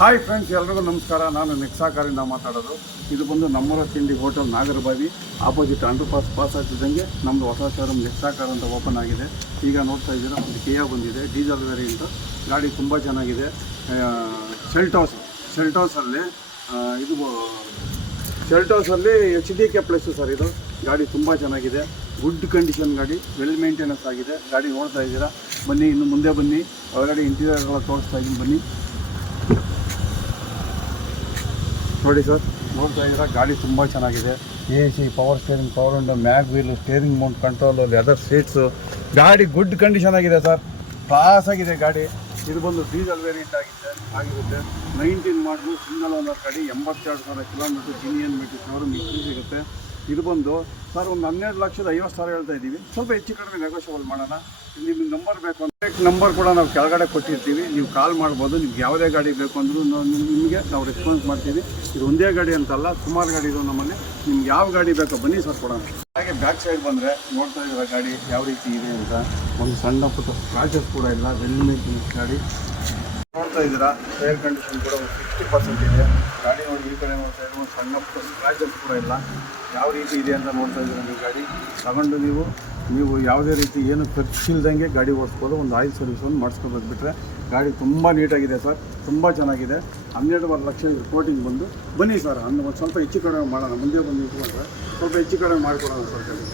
Hi friends, ಎಲ್ರಿಗೂ ನಮಸ್ಕಾರ. ನಾನು ನೆಕ್ಸಾ ಕಾರಿಂದ ಮಾತಾಡೋದು. ಇದು ಬಂದು ನಮ್ಮೂರ ತಿಂಡಿ hotel Nagarbhavi opposite under pass ಆಗ್ತಿದ್ದಂಗೆ ನಮ್ಮದು ಹೊಸ ಶೋರೂಮ್ ನೆಕ್ಸಾ ಕಾರ್ ಅಂತ ಓಪನ್ ಆಗಿದೆ. ಈಗ ನೋಡ್ತಾ ಇದ್ದೀರಾ, ಒಂದು ಕಿಯಾ ಬಂದಿದೆ, ಡೀಸೆಲ್ ವೇರಿಯಂಟ್. ಗಾಡಿ ತುಂಬ ಚೆನ್ನಾಗಿದೆ. ಶೆಲ್ಟೋಸಲ್ಲಿ HDK ಪ್ಲಸ್ಸು ಸರ್. ಇದು ಗಾಡಿ ತುಂಬ ಚೆನ್ನಾಗಿದೆ, ಗುಡ್ ಕಂಡೀಷನ್ ಗಾಡಿ, ವೆಲ್ ಮೇಂಟೆನೆನ್ಸ್ ಆಗಿದೆ. ಗಾಡಿ ನೋಡ್ತಾ ಇದ್ದೀರಾ. ಬನ್ನಿ, ಇನ್ನು ಮುಂದೆ ಬನ್ನಿ, ಒಳಗಡೆ ಇಂಟೀರಿಯರ್ಗಳ ತೋರಿಸ್ತಾ ಇದ್ದೀನಿ. ಬನ್ನಿ ನೋಡಿ ಸರ್, ನೋಡ್ತಾ ಇದ್ದೀರಾ. ಗಾಡಿ ತುಂಬ ಚೆನ್ನಾಗಿದೆ. AC, power steering, power window, mag wheel, steering Mount control, leather seats. ಗಾಡಿ ಗುಡ್ ಕಂಡೀಷನ್ ಆಗಿದೆ ಸರ್, ಕ್ಲಾಸ್ ಆಗಿದೆ ಗಾಡಿ. ಇದು ಬಂದು ಡೀಸೆಲ್ ವೇರಿಯಂಟ್ ಆಗಿರುತ್ತೆ. 19 ಮಾಡಲು ಸಿಂಗಲ್ ಓನರ್ ಗಾಡಿ, 82,000 kilometre, genuine meter showroom history ಸಿಗುತ್ತೆ. ಇದು ಬಂದು ಸರ್ ಒಂದು 12,50,000 ಹೇಳ್ತಾ ಇದ್ದೀವಿ. ಸ್ವಲ್ಪ ಹೆಚ್ಚು ಕಡಿಮೆ ನೆಗೋಷಿಯಬಲ್ ಮಾಡೋಣ. ನಿಮಗೆ ನಂಬರ್ ಬೇಕು ಅಂದರೆ ನಂಬರ್ ಕೂಡ ನಾವು ಕೆಳಗಡೆ ಕೊಟ್ಟಿರ್ತೀವಿ, ನೀವು ಕಾಲ್ ಮಾಡ್ಬೋದು. ನಿಮ್ಗೆ ಯಾವುದೇ ಗಾಡಿ ಬೇಕು ಅಂದರೂ ನಿಮಗೆ ನಾವು ರೆಸ್ಪಾನ್ಸ್ ಮಾಡ್ತೀವಿ. ಇದು ಒಂದೇ ಗಾಡಿ ಅಂತಲ್ಲ, ಸುಮಾರು ಗಾಡಿ ಇದು ನಮ್ಮಲ್ಲಿ. ನಿಮ್ಗೆ ಯಾವ ಗಾಡಿ ಬೇಕೋ ಬನ್ನಿ ಸರ್, ಕೊಡೋಣ. ಹಾಗೆ ಬ್ಯಾಕ್ ಸೈಡ್ ಬಂದರೆ ನೋಡ್ತಾ ಇರೋ ಗಾಡಿ ಯಾವ ರೀತಿ ಇದೆ ಅಂತ. ಒಂದು ಸಣ್ಣ ಪುಟ್ಟ ಸ್ಕ್ರಾಚಸ್ ಕೂಡ ಇಲ್ಲ, ವೆಲ್ ಮೇಂಟೆನೆನ್ಸ್ ಗಾಡಿ. ನೋಡ್ತಾ ಇದ್ದೀರಾ, ಏರ್ ಕಂಡೀಷನ್ ಕೂಡ ಒಂದು 60% ಇದೆ. ಗಾಡಿ ನೋಡಿ, ಈ ಕಡೆ ನೋಡ್ತಾ ಇದ್ದೀರಾ, ಒಂದು ಸಣ್ಣ ಪುಟ್ಟ ಸ್ಕ್ರಾಚಸ್ ಕೂಡ ಇಲ್ಲ. ಯಾವ ರೀತಿ ಇದೆ ಅಂತ ನೋಡ್ತಾ ಇದ್ದೀರಾ. ನೀವು ಗಾಡಿ ತಗೊಂಡು ನೀವು ಯಾವುದೇ ರೀತಿ ಏನು ಖರ್ಚಿಲ್ದಂಗೆ ಗಾಡಿ ಓಡಿಸ್ಬೋದು. ಒಂದು ಆಯಿಲ್ ಸರ್ವಿಸನ್ನು ಮಾಡಿಸ್ಕೊಬೋದು. ಬಿಟ್ಟರೆ ಗಾಡಿ ತುಂಬ ನೀಟಾಗಿದೆ ಸರ್, ತುಂಬ ಚೆನ್ನಾಗಿದೆ. 12.5 ಲಕ್ಷ ರಿಪೋರ್ಟಿಂಗ್ ಬಂದು. ಬನ್ನಿ ಸರ್, ಒಂದು ಸ್ವಲ್ಪ ಹೆಚ್ಚು ಕಡಿಮೆ ಮಾಡೋಣ. ಮುಂದೆ ಬಂದು ನಿಂತ್ಕೊಂಡ್ರೆ ಸ್ವಲ್ಪ ಹೆಚ್ಚು ಕಡಿಮೆ ಮಾಡಿಕೊಡೋಣ ಸರ್ ಗಾಡಿ.